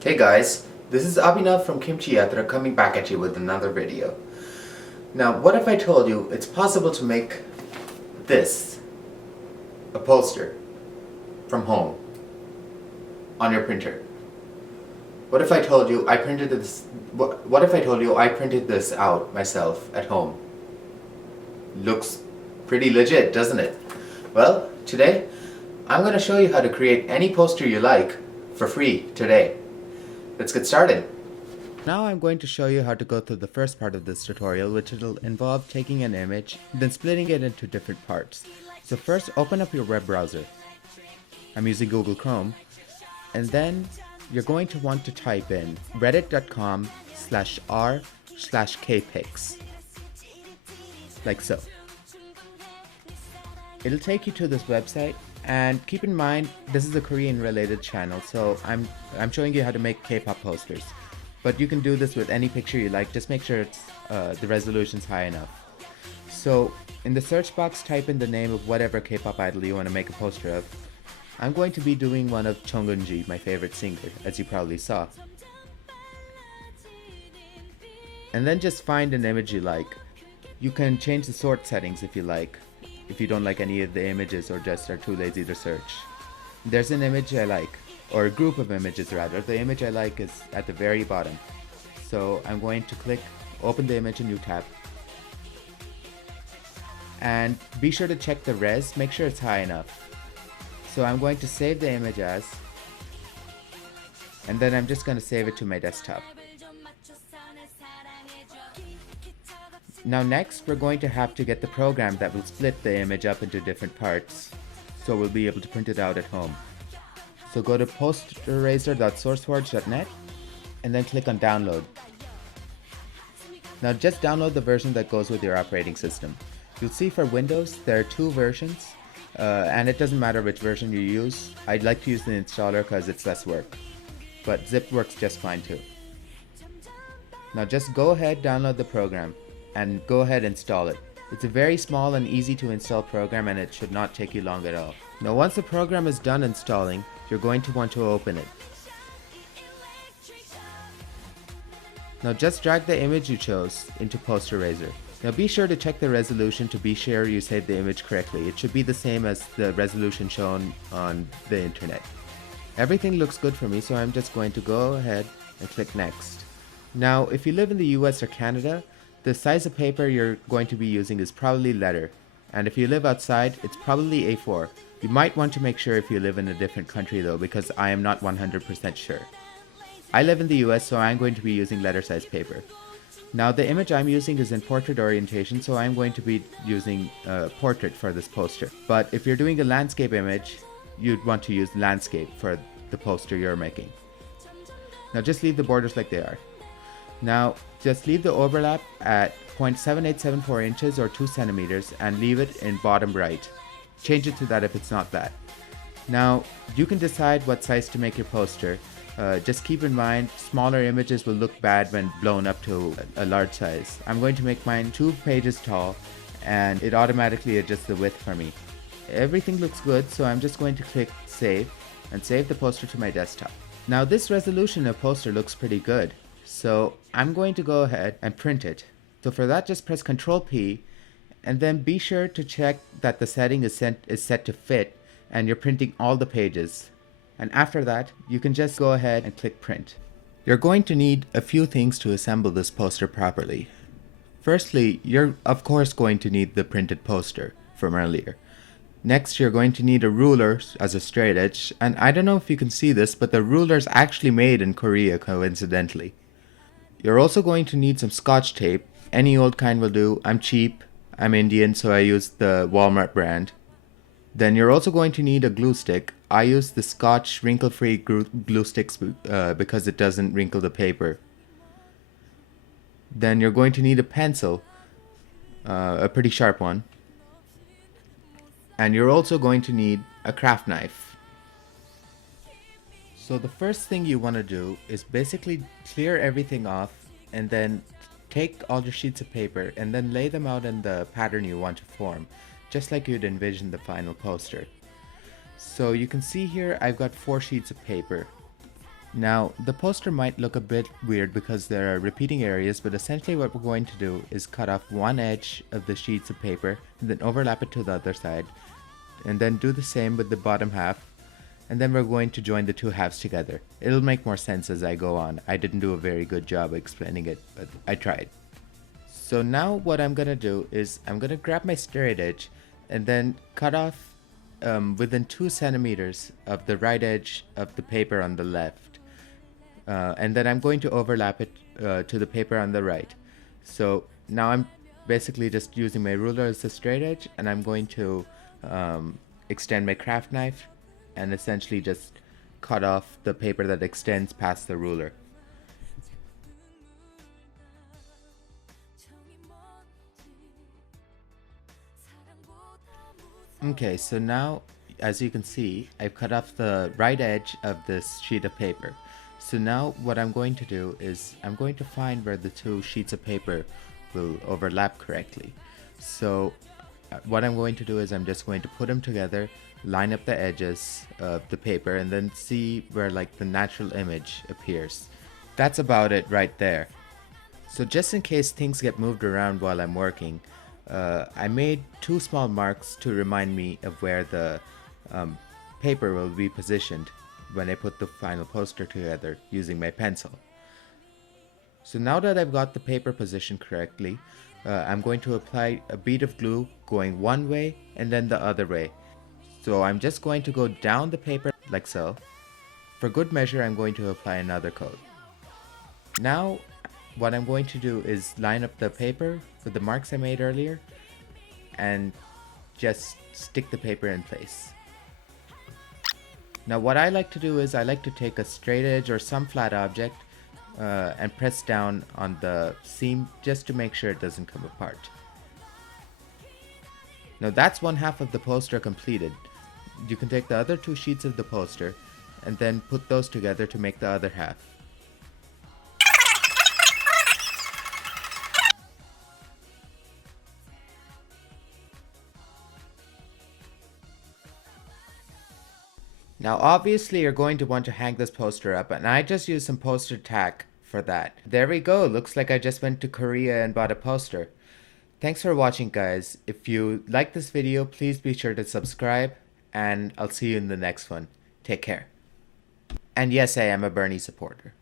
Hey guys, this is Abhinav from Kimchi Yatra coming back at you with another video. Now, what if I told you it's possible to make this, a poster, from home, on your printer? What if I told you I printed this out myself at home? Looks pretty legit, doesn't it? Well, today, I'm going to show you how to create any poster you like for free today. Let's get started. Now I'm going to show you how to go through the first part of this tutorial, which will involve taking an image, then splitting it into different parts. So first, open up your web browser. I'm using Google Chrome. And then you're going to want to type in reddit.com/r/kpics. Like so. It'll take you to this website, and keep in mind this is a Korean related channel, so I'm showing you how to make K-pop posters. But you can do this with any picture you like, just make sure it's the resolution's high enough. So in the search box, type in the name of whatever K-pop idol you want to make a poster of. I'm going to be doing one of Chung Eun-ji, my favorite singer, as you probably saw. And then just find an image you like. You can change the sort settings if you like, if you don't like any of the images or just are too lazy to search. There's an image I like, or a group of images rather. The image I like is at the very bottom. So I'm going to click open the image in new tab. And be sure to check the res, make sure it's high enough. So I'm going to save the image as, and then I'm just going to save it to my desktop. Now next, we're going to have to get the program that will split the image up into different parts, so we'll be able to print it out at home. So go to posterrazor.sourceforge.net and then click on download. Now just download the version that goes with your operating system. You'll see for Windows there are two versions, and it doesn't matter which version you use. I'd like to use the installer because it's less work, but zip works just fine too. Now just go ahead, download the program, and go ahead and install it. It's a very small and easy to install program, and it should not take you long at all. Now once the program is done installing, you're going to want to open it. Now just drag the image you chose into Posterazor. Now be sure to check the resolution to be sure you saved the image correctly. It should be the same as the resolution shown on the internet. Everything looks good for me, so I'm just going to go ahead and click next. Now if you live in the US or Canada, the size of paper you're going to be using is probably letter, and if you live outside, it's probably A4. You might want to make sure if you live in a different country though, because I am not 100% sure. I live in the US, so I'm going to be using letter size paper. Now the image I'm using is in portrait orientation, so I'm going to be using portrait for this poster. But if you're doing a landscape image, you'd want to use landscape for the poster you're making. Now just leave the borders like they are. Now just leave the overlap at 0.7874 inches or 2 centimeters and leave it in bottom right. Change it to that if it's not that. Now you can decide what size to make your poster. Just keep in mind, smaller images will look bad when blown up to a large size. I'm going to make mine 2 pages tall, and it automatically adjusts the width for me. Everything looks good, so I'm just going to click save and save the poster to my desktop. Now this resolution of poster looks pretty good, so I'm going to go ahead and print it. So for that, just press Ctrl P, and then be sure to check that the setting is set to fit and you're printing all the pages. And after that, you can just go ahead and click print. You're going to need a few things to assemble this poster properly. Firstly, you're of course going to need the printed poster from earlier. Next, you're going to need a ruler as a straight edge, and I don't know if you can see this, but the ruler's actually made in Korea coincidentally. You're also going to need some Scotch tape. Any old kind will do. I'm cheap, I'm Indian, so I use the Walmart brand. Then you're also going to need a glue stick. I use the Scotch wrinkle-free glue sticks because it doesn't wrinkle the paper. Then you're going to need a pencil, a pretty sharp one. And you're also going to need a craft knife. So the first thing you want to do is basically clear everything off and then take all your sheets of paper and then lay them out in the pattern you want to form, just like you'd envision the final poster. So you can see here I've got 4 sheets of paper. Now, the poster might look a bit weird because there are repeating areas, but essentially what we're going to do is cut off one edge of the sheets of paper and then overlap it to the other side, and then do the same with the bottom half, and then we're going to join the two halves together. It'll make more sense as I go on. I didn't do a very good job explaining it, but I tried. So now what I'm gonna do is I'm gonna grab my straight edge and then cut off within 2 centimeters of the right edge of the paper on the left. And then I'm going to overlap it to the paper on the right. So now I'm basically just using my ruler as the straight edge, and I'm going to extend my craft knife and essentially just cut off the paper that extends past the ruler. Okay, so now as you can see, I've cut off the right edge of this sheet of paper. So now what I'm going to do is I'm going to find where the two sheets of paper will overlap correctly. So what I'm going to do is I'm just going to put them together, line up the edges of the paper, and then see where like the natural image appears. That's about it right there. So just in case things get moved around while I'm working, I made 2 small marks to remind me of where the paper will be positioned when I put the final poster together using my pencil. So now that I've got the paper positioned correctly, I'm going to apply a bead of glue going one way and then the other way. So I'm just going to go down the paper like so. For good measure, I'm going to apply another coat. Now what I'm going to do is line up the paper with the marks I made earlier and just stick the paper in place. Now what I like to do is I like to take a straight edge or some flat object and press down on the seam just to make sure it doesn't come apart. Now that's one half of the poster completed. You can take the other 2 sheets of the poster and then put those together to make the other half. Now obviously you're going to want to hang this poster up, and I just used some poster tack for that. There we go, looks like I just went to Korea and bought a poster. Thanks for watching guys. If you like this video, please be sure to subscribe, and I'll see you in the next one. Take care. And yes, I am a Bernie supporter.